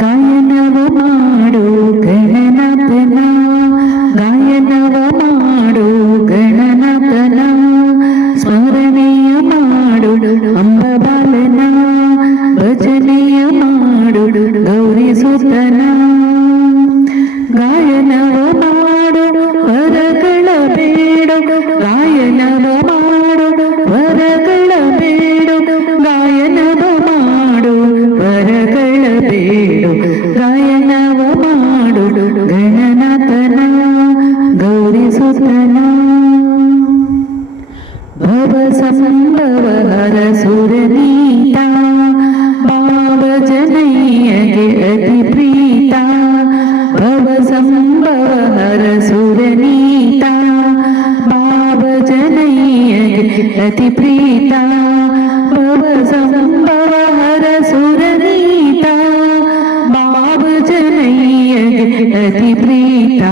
ಗಾಯನವ ಮಾಡು ಗಣನಾಥನ, ಗಾಯನವ ಮಾಡು ಗಣನಾಥನ, ಸ್ಮರಣೆಯ ಮಾಡು ಅಂಬಬಾಲನ, ಭಜನೆಯ ಮಾಡು ಗೌರಿ ಸುತನ. ಗಾಯನವ ಮಾಡು ವರಗಳ ಬೇಡು, ಗಾಯನವ ಮಾಡು ವರಗಳ ಬೇಡು, ಗಾಯನವ ಮಾಡು ವರಗಳ ಬೇಡು, ಗಾಯನವ ಮಾಡು ಗಣನಾಥನ ಗೌರಿ ಸುತನ. ಭವ ಸಂಭವ ಹರ ಸುರನೀತ, ಭಾವ ಜನಯ್ಯಗೆ ಅತಿ ಪ್ರೀತ. ಭವ ಸಂಭವ ಹರ ಸುರನೀತ, ಭಾವ ಜನಯ್ಯಗೆ ಅತಿ ಪ್ರೀತ. ಭವ ಸಂಭವ ಹರ ಸುರನೀತ, ಭಾವ ಜನಯ್ಯಗೆ ಅತಿ ಪ್ರೀತ.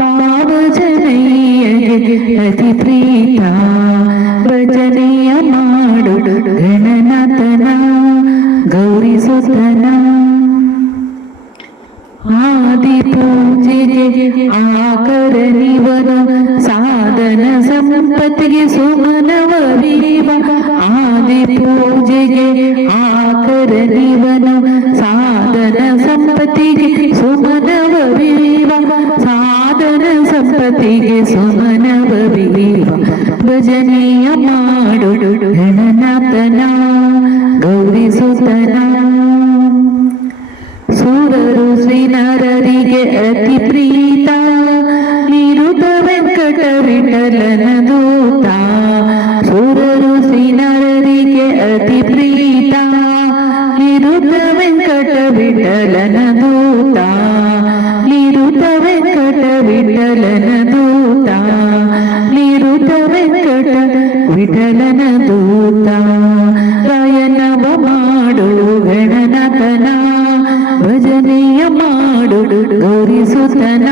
ಭಾವ ಜನಯ್ಯಗೆ ಅತಿ ಪ್ರೀತ. ಭಜನೆಯ ಮಾಡು ಗಣನಾಥನ ಗೌರಿ ಸುತನ. ಆದಿ ಪೂಜೆಗೆ ಆಕರನಿವನು, ಸಾಧನ ಸಂಪತ್ತಿಗೆ ಸುಮನವ ವಿರಿವ. ಆದಿ ಪೂಜೆಗೆ ಆಕರನಿವನು, ಸಾಧನ ಸಂಪತ್ತಿಗೆ ಸುಮನವ ವಿರಿವ. ಸಾಧನ ಸಂಪತ್ತಿಗೆ ಸುಮನವ ವಿರಿವ. ಭಜನೆಯ ಮಾಡು ಗಣನಾಥನ ಗೌರಿ ಸುತನ. ಸೂರರು ಶ್ರೀನರರಿಗೆ ಅತಿ ಪ್ರೀತ, ನಿರುತ ವೆಂಕಟ ವಿಠಲನ ದೂತ. ಸೂರರು ಶ್ರೀನರರಿಗೆ ಅತಿ ಪ್ರೀತ, ನಿರುತ ವೆಂಕಟ ವಿಠಲನ ದೂತ. ನಿರುತ ವೆಂಕಟ ವಿಠಲನ ದೂತ, ನಿರುತ ವೆಂಕಟ ವಿಠಲನ ದೂತ. ಗಾಯನವ ಮಾಡು ಗಣನಾಥನ, ಭಜನೆಯ ಮಾಡು ಗೌರಿ ಸುತನ.